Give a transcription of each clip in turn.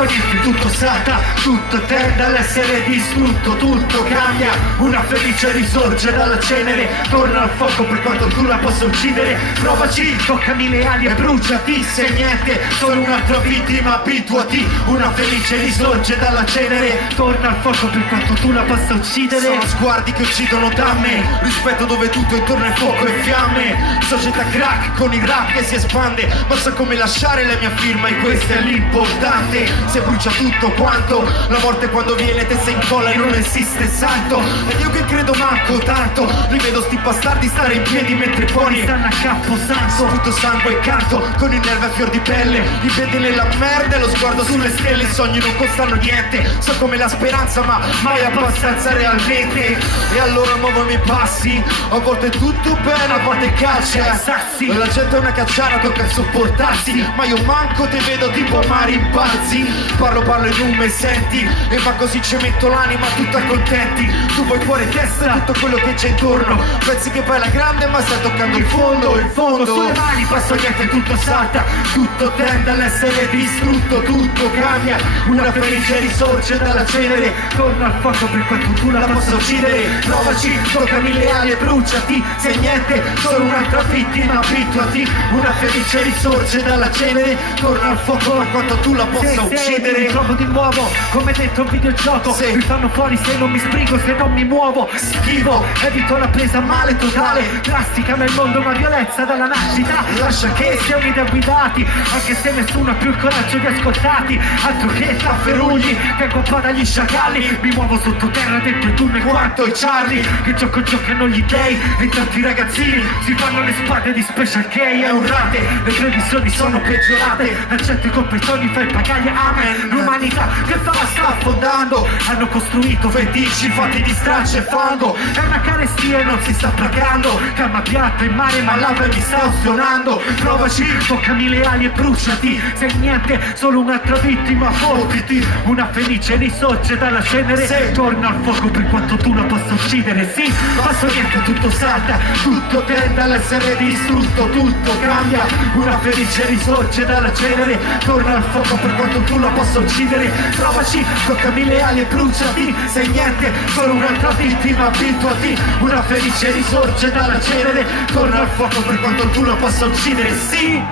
passa niente, tutto salta, tutto tende all'essere distrutto, tutto cambia, una felice risorge dalla cenere, torna al fuoco per quanto tu la possa uccidere, provaci, toccami le ali e bruciati, se niente, solo un'altra vittima, abituati, una felice risorge dalla cenere, torna al fuoco per quanto tu la possa uccidere. Sono sguardi che uccidono da me, rispetto dove tutto intorno è fuoco e fiamme, società crack con il rap che si espande, ma so come lasciare la mia firma e questo è l'importante, se brucia tutto quanto, la morte quando viene te sei in colla e non esiste santo, ed io che credo manco tanto, li vedo sti bastardi stare in piedi mentre buoni stanno a capposanto, tutto sangue e canto, con il nervo a fior di pelle, i piedi nella merda e lo sguardo sulle stelle, i sogni non costano niente, so come la speranza ma mai abbastanza realmente, e allora muovo i miei passi, a volte è tutto bene, a volte calcia sassi, la gente è una cacciara, tocca sopportarsi, ma io manco te vedo tipo mari imparzi, parlo e non mi senti, e ma così ci metto l'anima tutta contenti, tu vuoi cuore e testa, tutto quello che c'è intorno, pensi che fai la grande ma stai toccando il fondo, sulle mani passo niente, tutto salta, tutto tende all'essere distrutto, tutto cambia, una felice risorge dalla cenere, torna al fuoco per quanto tu la possa uccidere, provaci, toccami le ali e bruciati, se niente, solo un'altra vittima, abituati, una felice risorge dalla cenere, torna al fuoco per quanto tu la possa uccidere. Mi trovo di nuovo, come dentro un videogioco, mi fanno fuori se non mi sbrigo, se non mi muovo, schivo, evito la presa male totale, drastica nel mondo ma violenza dalla nascita, lascia che siamo guidati, anche se nessuno ha più il coraggio di ascoltarti, altro che tafferugli, vengo un po' dagli sciacalli, mi muovo sottoterra dentro il tunnel quanto i Charlie, che giocano gli dei, e tanti ragazzini si fanno le spade di Special K, è un rate, le previsioni sono peggiorate, la gente con i sogni fa il pagaia, amen, l'umanità che fa sta affondando, hanno costruito fetici fatti di straccia e fango, è una carestia e non si sta placando, calma piatta in mare ma lava e mi sta ossionando, provaci, toccami le ali e bruciati, se niente, solo un'altra vittima, fottiti, una felice risorge dalla cenere, torna al fuoco per quanto tu la possa uccidere, sì, passo niente, tutto salta, tutto tende all'essere distrutto, tutto cambia, una felice risorge dalla cenere, torna al fuoco per quanto tu la possa uccidere, provaci, toccami le ali e bruciati, se niente, solo un'altra vittima, abituati, una felice risorge dalla cenere, torna al fuoco per quanto tu la possa uccidere, sì!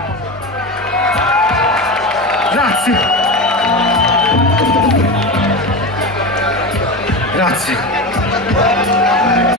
Grazie! Grazie!